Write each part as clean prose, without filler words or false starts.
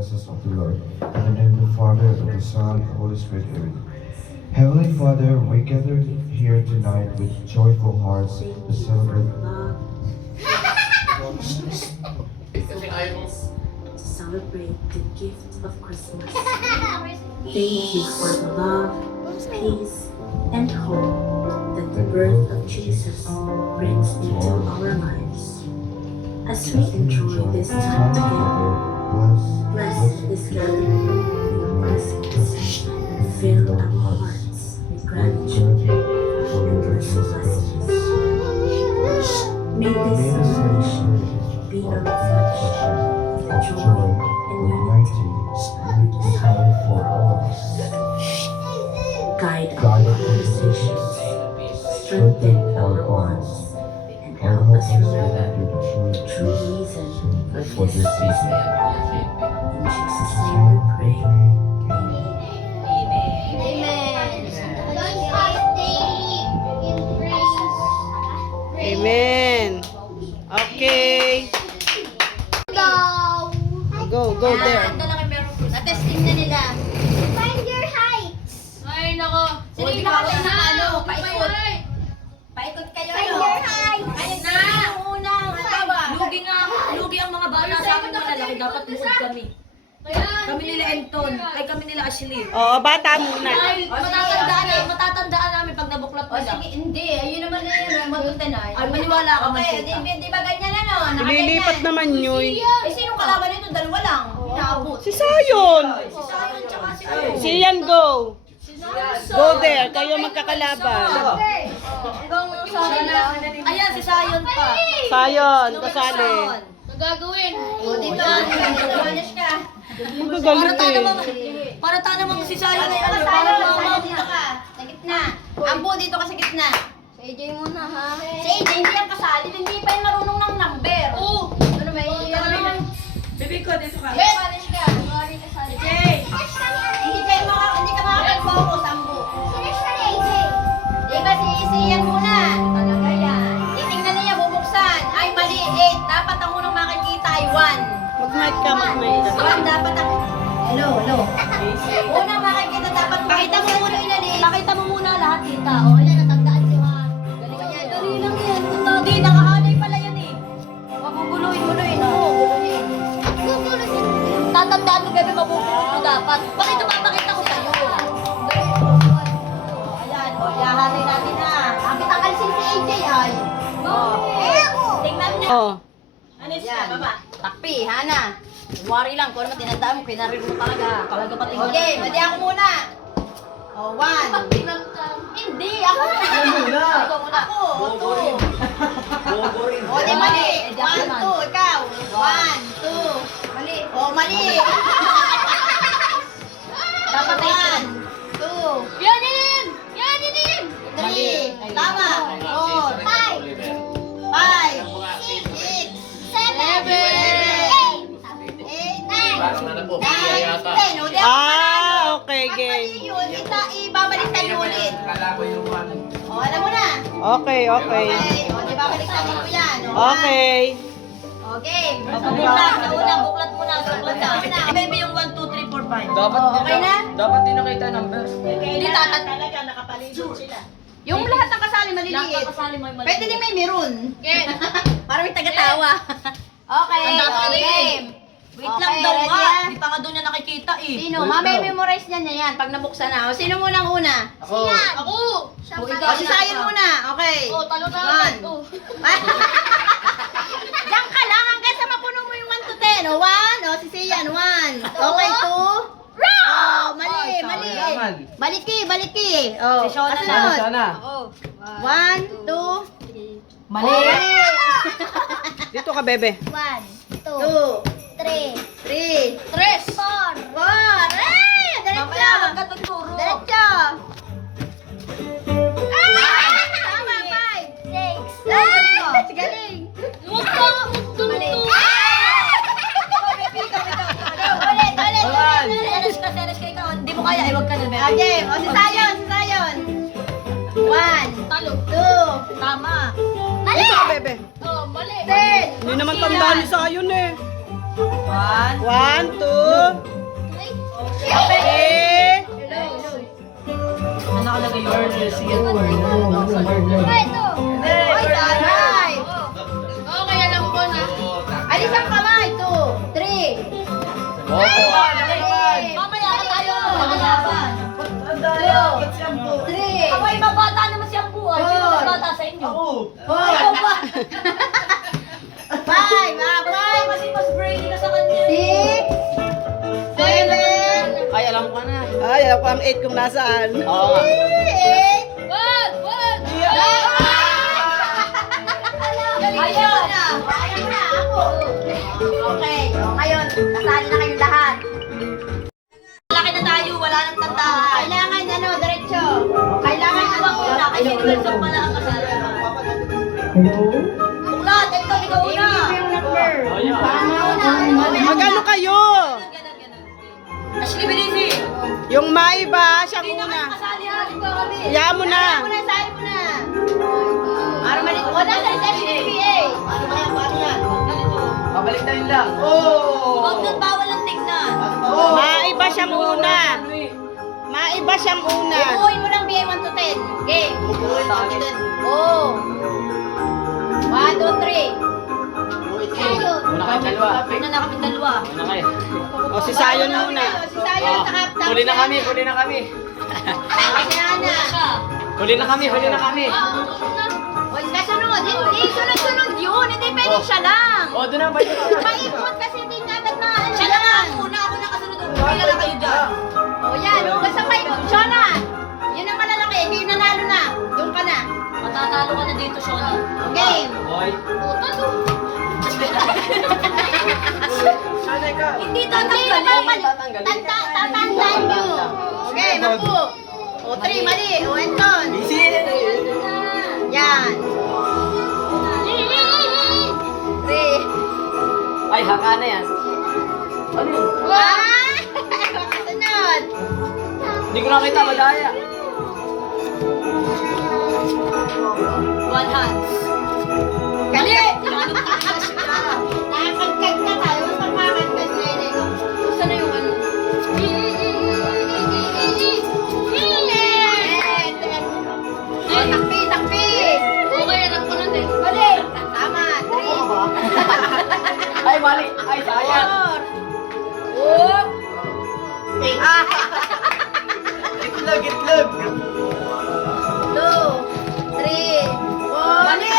presence of the Lord. In the name of the Father, of the Son, and the Holy Spirit. Amen. Heavenly Father, we gather here tonight with joyful hearts to celebrate the gift of Christmas. Thank you for the love, peace, and hope that the birth of Jesus brings into our lives. As we enjoy this time together, bless this gathering with your blessings and fill our hearts with gratitude and blessings. May this celebration be a reflection of the joy and unity you desire for all of us. Guide our conversations, strengthen our bonds, and help us remember the true reason for this season. In Jesus' name we pray. Amen. Okay. Go there. Ito lang yung meron po. Na-testing na nila. Find your heights. Ay, nako. Sino Uy, yung bawal nakakita? na ano, paikot. Paikot kayo. Find your heights. Ayun na. Lugi ang mga bata sa amin malalaki. Dapat buod kami. Kami nila Anton. Ay, kami nila Ashley. Oo, bata muna. Ay, matatandaan namin pag nabuklat O nila. sige, hindi. Ayun naman na yun. Matutan na. Ay, maniwala ka man. Okay, di ba ganyan ano? Ililipat naman yun. Eh, sinong kalaban nito? Dalawa lang. Inaabot. Si Sayon. Si Sayon tsaka si Si Yan, go. Go there. Kayo magkakalaban. Ayan, si Sayon pa. Sayon, kasali. Gagawin. O, dito. Vanish ka. Ang gagalit Para tayo namang si Sayon ay ano, Para para sa mama. dito ka. Sa gitna. Ambo dito ka sa gitna. Sa AJ muna ha. Si AJ, hindi yan kasali. Hindi pa yan marunong ng number. Oo. Ano ba yun? Bibi ko, dito ka. Vanish ka. Hindi ka makakag-focus, Ambo. Di ba si Ian muna? Talaga yan. Titingnan niya, bubuksan. Ay, mali. 8. Dapat ang unang makikita ay 1. Mag-mic ka, mag-mic ka. 1 dapat ang... Hello. Unang makikita dapat makita mo muna ilalim. Pakita mo muna lahat kita. O, ayan, natandaan ko ha. Galing yan. Dali lang yan. Hindi, nakahanay pala yan eh. Huwag mong guluhin. Oo, guluhin. Tatandaan mo, bebe, mabubulot mo dapat. Bakit mapapakita ko sa'yo? Ayan, o, iahanay natin na. Bakit ang alisin si AJ ay? Tingnan niya. Oh. Ayan, takpi, Hana. Worry lang, kung naman tinandaan mo, pinaril mo talaga. Talaga pati. Okay, mali ako muna. O, 1. Hindi, ako muna. Ako muna. Ako, 2. O, di mali. 1, 2, ikaw. 1, 2. Mali. O, mali. Dapat 1, 2. Yan! 3. Tama. 4. 5. 6. 7. 8. 9. 10. O, di ako Ah, okay, Pag game. mali yun, ibabaliktad niyo ulit. O, alam mo na. Okay. O, di babaliktad mo yan. O, Okay. O, game. Buklat muna. Baby, yung 1, 2, 3, 4, 5. Dapat Oh, okay na? Dapat din nakita numbers. Hindi tatat. Talaga, nakapalibot sila. Yung lahat ng kasali maliliit. Nakakasali mo yung mali. Pwede din may meron. Para may tagatawa. Okay, Ang dami na game. Wait lang Okay, daw ready nga. ah? Hindi pa nga doon niya nakikita eh. Sino? Mamememorize niya na yan pag nabuksan na. O, sino munang una? Ako. Ako! O, si Sayon muna. Okay. Oh, talo na. One. Oh. Diyan ka lang hanggang sa mapuno mo yung 1 to 10. O, 1. O, si Sian, 1. Okay, 2. Oh, mali. Yaman. Baliki. Oh, Si Shona kasunod. Sana. 1, 2. Mali. Dito ka, bebe. 1, 2, 3. 3, 3. 4. Diretso. Mamaya wag ka tuturo. Diretso. Tama, 5, 6. Galing. Huwag ka. Mali. Seres ka ikaw. Hindi mo kaya. Huwag ka na. Bebe. Okay, o si Sayon. 1, Talo. 2. Tama. Dito ka, bebe. Oh, mali. 10. Hindi naman tandaan ni Sayon eh. 1. 1, 2. Ay, taray! Okay, alam ko na. Alis ang kamay. 2, 3. Mamaya ka tayo. Mamalaban. 2, 3. Abay, mabata naman si Ambu. Sino mas bata sa inyo? Ikaw ba? 5, Ay, kasi mas brainy ka sa kanya. 6, 7, Ay, alam ko ang 8 kung nasaan. 8. Wag! Ayun na. Ayun na ako. Okay. O, ngayon, nasali na kayong lahat. Laki na tayo, wala nang tanda. Kailangan diretso. Kailangan Wag una, kasi Wilson pala ang kasali. Ulat, ikaw una. Magano kayo? Ashley Belize. Yung maiba, siyang Hindi na kayo una. kasali ha. Kaya mo na. Sali mo na. Para malit. Wala sa SPA. Babalik tayo lang. Huwag nang bawal ang tignan. Maiba siyang una. Maiba siyang una. Buuin mo ng BA 1 to 10. Game. Oh. 1, 2, 3. Una kayo dalawa. Una na kami dalawa. Una kayo. O, si Sayon muna. Si Sayon, saka Huli na kami, huli na kami. Si Ana. Siya. Huli na kami, huli na kami. O, kasunod. Hindi, sunod-sunod yun. Hindi pwedeng siya lang. O, doon na, balik na. Paikot kasi hindi niya agad maano. Siya na nga ang una, ako na kasunod. Pila na kayo dyan. O, yan. Basta paikot. Siya na. Yun ang malalaki. Kayo nanalo na. Doon ka na. Matatalo ka na dito, Shona. Game. Hoy. Sana ka. Hindi Hindi tatanggalin. tatanggalin nyo. Okay, mapu. O, 3, mali. O, Anton. Busy. Yan. 3. Ay, haka na yan. Ano yun? Ah! Kasunod. Hindi ko nakita, madaya. One hands. Kali! Nakakagkag na tayo. Mas makakagkag na yun. Gusto na yung ano? O, takpi, takpi! Okay, alam ko na din. Mali! Tama, 3. Ay, mali. Ay, sayang. 4. Itlog, itlog. 2, 3, 4. Mali!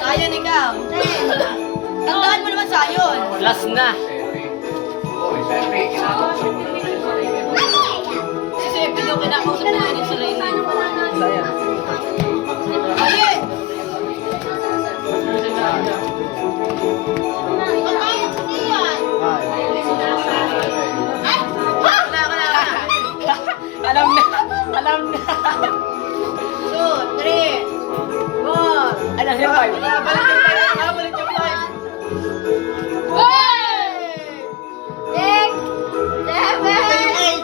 Sayon ikaw. Tandaan mo naman Sayon. Last na. Kasi video kinakausap na rin sila yun. Sayang. Mali! Alam na. Alam na. 2, 3, 4. Ano, yung five? Balik yung five. Balik yung five. 6, 7.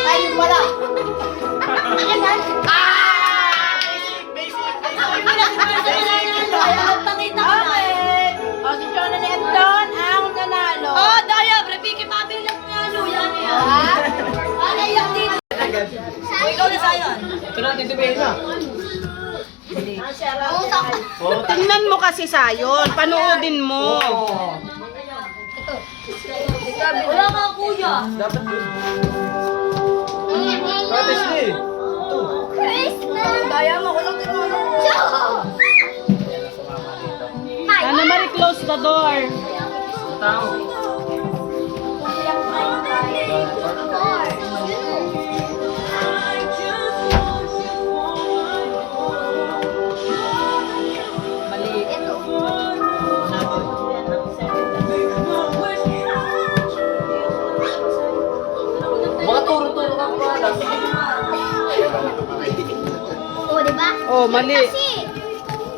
Ay, wala. Pakita ko na. O, si Shona ni Anton ang nanalo. Oh, Daya, Rebiki, pabili lang nga yan. Ha? Ano yung dito? O, ikaw na Sayon. Ito na, dito ba na? Utak. Oh, Tingnan mo kasi Sayon. Panoodin mo. Wala nga kuya. dapat yun. Practice na eh. Daya mo, walang tinulong. Ana Marie, close the door. Tao. Mga turo-turo ka pa. O, diba? Oh, mali. Si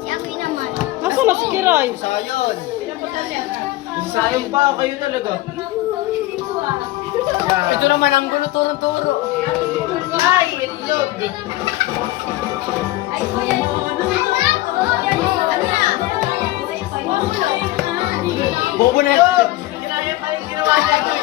Ako'y naman. Nasaan na si Kiray? Sayon. Sayon pa, kayo talaga. Ito naman ang gulo, turo-turo. Ay, itlog. Ano na? Bobo na yun. Ginaya pa yung ginawa niya ito eh.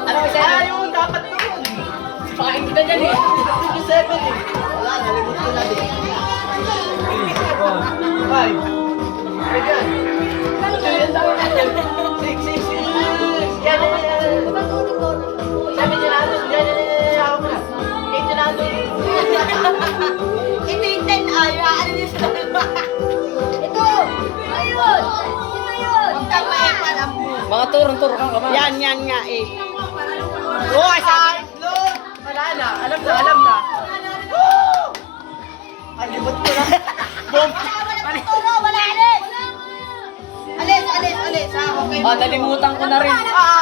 Ano kasi? Yung dapat doon. Pakain kita dyan eh. 7 eh. Wala, nalimutan ko na din. 5. Ayan. Yan daw natin. 6. Yan. 7 dyan natin. Yan. Ako mo na. 8 dyan natin. Ito yung 10 ay, ano niya sa dalawa? Ito! Ayun! Ito yun! Huwag kang maepal ang Mga turong-turo kang kamay. Yan nga eh. Oo, ay sabi. Wala na. Alam na. Woo! Ang libot ko na. Wala, alis! Alis, ha? Okay. Oh, nalimutan ko na rin. Ah!